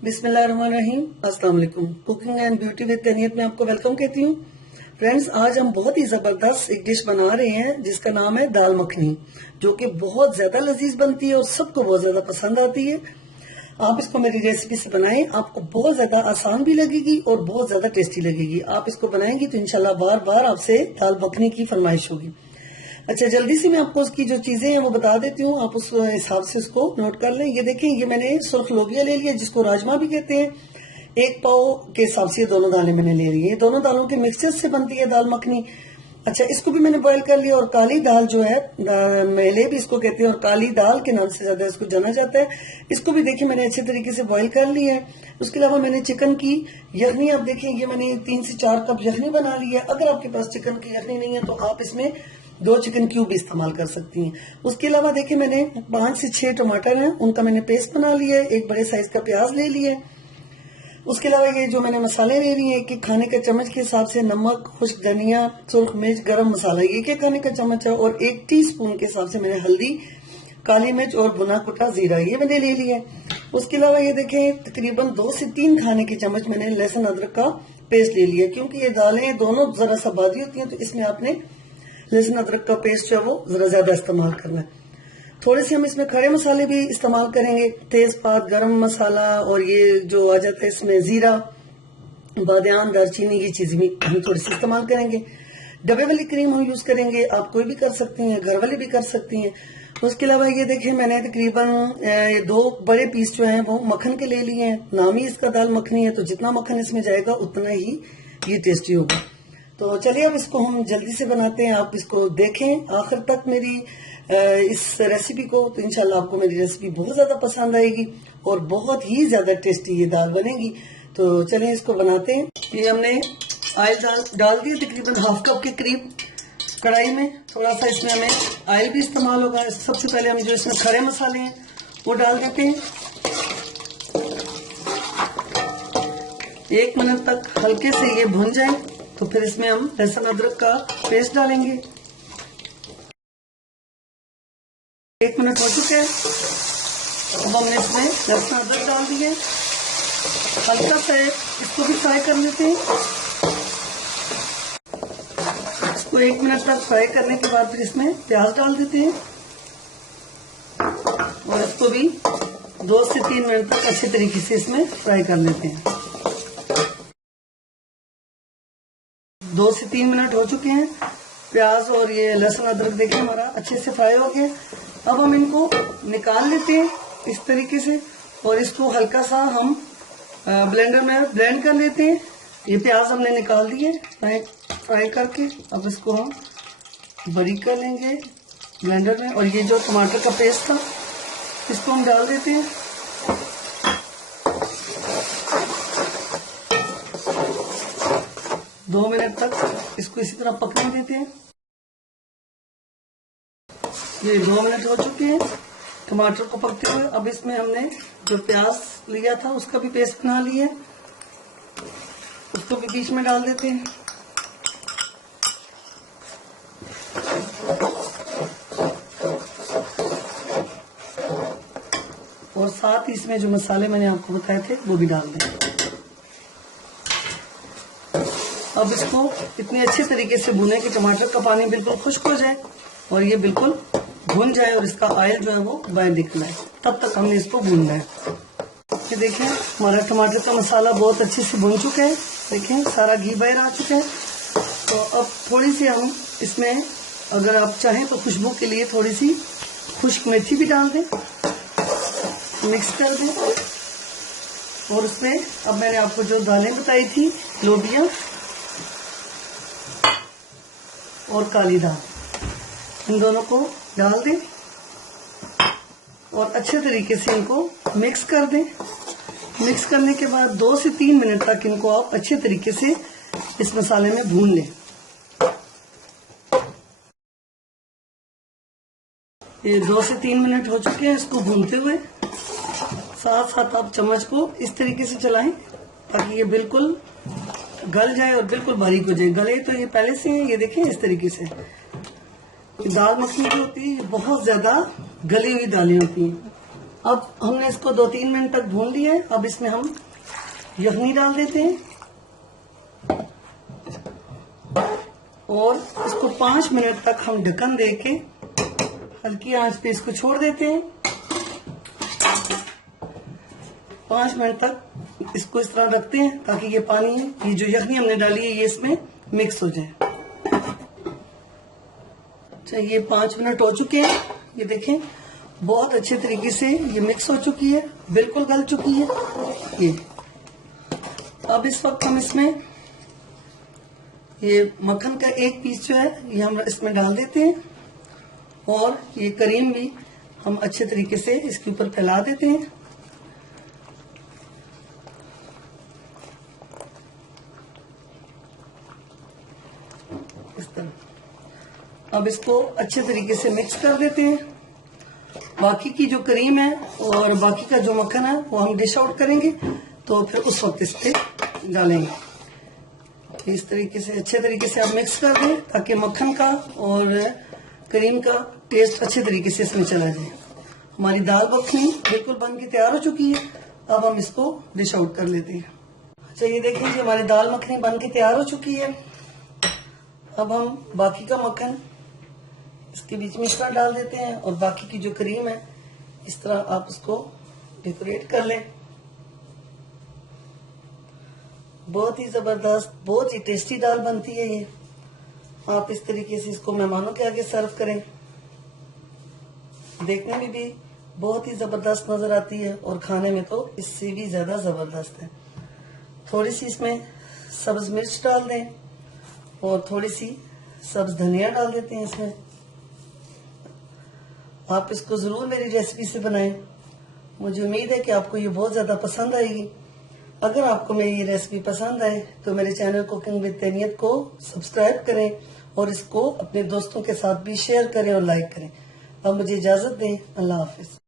बिस्मिल्लाहिर्रहमानिर्रहीम। अस्सलाम वालेकुम। कुकिंग एंड ब्यूटी विद तनीयत में आपको वेलकम कहती हूँ। फ्रेंड्स, आज हम बहुत ही जबरदस्त एक डिश बना रहे हैं जिसका नाम है दाल मखनी, जो कि बहुत ज्यादा लजीज बनती है और सबको बहुत ज्यादा पसंद आती है। आप इसको मेरी रेसिपी से बनाएं, आपको बहुत ज्यादा आसान भी लगेगी और बहुत ज्यादा टेस्टी लगेगी। आप इसको बनाएंगी तो इंशाल्लाह बार बार आपसे दाल मखनी की फरमाइश होगी। अच्छा, जल्दी से मैं आपको उसकी जो चीजें हैं वो बता देती हूँ, आप उस हिसाब से उसको नोट कर लें। ये देखें, ये मैंने सुर्ख लोबिया ले लिया जिसको राजमा भी कहते हैं। 1 पाव के हिसाब से ये दोनों दालें मैंने ले ली है। दोनों दालों के मिक्सचर से बनती है दाल मखनी। अच्छा, इसको भी मैंने बॉईल कर लिया। और काली दाल जो है, मेले भी इसको कहते हैं और काली दाल के नाम से ज्यादा इसको जाना जाता है। इसको भी देखिए मैंने अच्छे तरीके से बॉईल कर लिया है। उसके अलावा मैंने चिकन की यखनी, आप देखें ये मैंने 3 से 4 कप यखनी बना ली है। अगर आपके पास चिकन की यखनी नहीं है तो आप इसमें 2 चिकन क्यूब भी इस्तेमाल कर सकती हैं। उसके अलावा देखिए मैंने 5 से 6 टमाटर हैं, उनका मैंने पेस्ट बना लिया है। 1 बड़े साइज का प्याज ले लिया है। उसके अलावा ये जो मैंने मसाले ले लिए हैं कि खाने के चम्मच के हिसाब से नमक, खुश्क धनिया, सुर्ख मिर्च, गरम मसाला, ये क्या खाने का चम्मच है। और 1 टीस्पून के हिसाब से मैंने हल्दी, काली मिर्च और भुना कुटा जीरा ये मैंने ले लिया है। उसके अलावा ये देखें तकरीबन 2 से 3 खाने के चम्मच मैंने लहसुन अदरक का पेस्ट ले लिया। क्योंकि ये दालें दोनों जरा सा बादी होती हैं तो इसमें आपने लहसुन अदरक का पेस्ट जो है वो जरा ज्यादा इस्तेमाल करना है। थोड़े से हम इसमें खड़े मसाले भी इस्तेमाल करेंगे, तेजपात, गरम मसाला और ये जो आ जाता है इसमें जीरा, बादियान, दालचीनी, ये चीजें भी हम थोड़ी सी इस्तेमाल करेंगे। डब्बे वाली क्रीम हम यूज करेंगे, आप कोई भी कर सकती हैं, घर वाले भी कर सकती हैं। उसके अलावा ये देखिए मैंने तकरीबन 2 बड़े पीस जो हैं वो मक्खन के ले लिए हैं। नाम ही इसका दाल मखनी है तो जितना मक्खन इसमें जाएगा उतना ही ये टेस्टी होगा। तो चलिए अब इसको हम जल्दी से बनाते हैं। आप इसको देखें आखिर तक मेरी इस रेसिपी को, तो इंशाल्लाह आपको मेरी रेसिपी बहुत ज्यादा पसंद आएगी और बहुत ही ज्यादा टेस्टी ये दाल बनेगी। तो चलिए इसको बनाते हैं। ये हमने ऑयल डाल दिया तकरीबन ½ कप के करीब कढ़ाई में। थोड़ा सा इसमें हमें ऑयल भी इस्तेमाल होगा। सबसे पहले हम जो इसमें खड़े मसाले हैं वो डाल देते हैं। 1 मिनट तक हल्के से ये भुन जाए तो फिर इसमें हम लहसुन अदरक का पेस्ट डालेंगे। 1 मिनट हो चुके हैं। अब हमने इसमें लहसुन अदरक डाल दिए। हल्का सा इसको भी फ्राई कर लेते हैं। इसको 1 मिनट तक फ्राई करने के बाद फिर इसमें प्याज डाल देते हैं और इसको भी 2 से 3 मिनट तक अच्छे तरीके से इसमें फ्राई कर लेते हैं। 2 से 3 मिनट हो चुके हैं। प्याज और ये लहसुन अदरक देखिए हमारा अच्छे से फ्राई हो गया। अब हम इनको निकाल लेते हैं इस तरीके से और इसको हल्का सा हम ब्लेंडर में ब्लेंड कर लेते हैं। ये प्याज हमने निकाल दिए फ्राई करके। अब इसको हम बारीक कर लेंगे ब्लेंडर में। और ये जो टमाटर का पेस्ट था इसको हम डाल देते हैं। दो मिनट तक इसको इसी तरह पकने देते हैं। ये 2 मिनट हो चुके हैं टमाटर को पकते हुए। अब इसमें हमने जो प्याज लिया था उसका भी पेस्ट बना लिया है, उसको भी बीच में डाल देते हैं। और साथ ही इसमें जो मसाले मैंने आपको बताए थे वो भी डाल दें। अब इसको इतने अच्छे तरीके से भुने कि टमाटर का पानी बिल्कुल खुश्क हो जाए और ये बिल्कुल भुन जाए और इसका ऑयल जो है वो बाहर निकल आए, तब तक हमने इसको भूनना है। ये देखिए हमारा टमाटर का मसाला बहुत अच्छे से भुन चुका है। देखिए सारा घी बाहर आ चुका है। तो अब थोड़ी सी हम इसमें, अगर आप चाहें तो खुशबू के लिए थोड़ी सी खुश्क मेथी भी डाल दें, मिक्स कर दें। और उसमें अब मैंने आपको जो दालें बताई थी, लोबिया और काली दाल, इन दोनों को डाल दें और अच्छे तरीके से इनको मिक्स कर दें। मिक्स करने के बाद 2 से 3 मिनट तक इनको आप अच्छे तरीके से इस मसाले में भून लें। ये 2 से 3 मिनट हो चुके हैं इसको भूनते हुए। साथ साथ आप चम्मच को इस तरीके से चलाएं ताकि ये बिल्कुल गल जाए और बिल्कुल बारीक हो जाए। गले तो ये पहले से है, ये देखें इस तरीके से। दाल मखनी जो होती है बहुत ज्यादा गली हुई दालें होती हैं। अब हमने इसको 2-3 मिनट तक भून लिया है। अब इसमें हम यखनी डाल देते हैं और इसको 5 मिनट तक हम ढक्कन देके हल्की आंच पे इसको छोड़ देते हैं। 5 मिनट तक इसको इस तरह रखते हैं ताकि ये पानी, ये जो यखनी हमने डाली है, ये इसमें मिक्स हो जाए। ये 5 मिनट हो चुके हैं। ये देखें बहुत अच्छे तरीके से ये मिक्स हो चुकी है, बिल्कुल गल चुकी है ये। अब इस वक्त हम इसमें ये मक्खन का एक पीस जो है ये हम इसमें डाल देते हैं और ये करीम भी हम अच्छे तरीके से इसके ऊपर फैला देते हैं। इस तरह अब इसको अच्छे तरीके से मिक्स कर देते हैं। बाकी की जो करीम है और बाकी का जो मक्खन है वो हम डिश आउट करेंगे, तो फिर उस वक्त इस पे डालेंगे। इस तरीके से अच्छे तरीके से आप मिक्स कर दें ताकि मक्खन का और करीम का टेस्ट अच्छे तरीके से इसमें चला जाए। हमारी दाल मखनी बिल्कुल बन के तैयार हो चुकी है। अब हम इसको डिश आउट कर लेते हैं। अच्छा, ये देखिए जी हमारी दाल मखनी बन के तैयार हो चुकी है। अब हम बाकी का मक्खन इसके बीच में इस तरह डाल देते हैं और बाकी की जो करीम है इस तरह आप उसको डेकोरेट कर लें। बहुत ही जबरदस्त, बहुत ही टेस्टी दाल बनती है ये। आप इस तरीके से इसको मेहमानों के आगे सर्व करें, देखने में भी बहुत ही जबरदस्त नजर आती है और खाने में तो इससे भी ज्यादा जबरदस्त है। थोड़ी सी इसमें सब्ज मिर्च डाल दें और थोड़ी सी सब्ज धनिया डाल देते हैं इसमें। आप इसको जरूर मेरी रेसिपी से बनाएं। मुझे उम्मीद है कि आपको ये बहुत ज्यादा पसंद आएगी। अगर आपको मेरी ये रेसिपी पसंद आए तो मेरे चैनल कुकिंग विद तैनियत को सब्सक्राइब करें और इसको अपने दोस्तों के साथ भी शेयर करें और लाइक करें। अब मुझे इजाजत दें। अल्लाह हाफिज।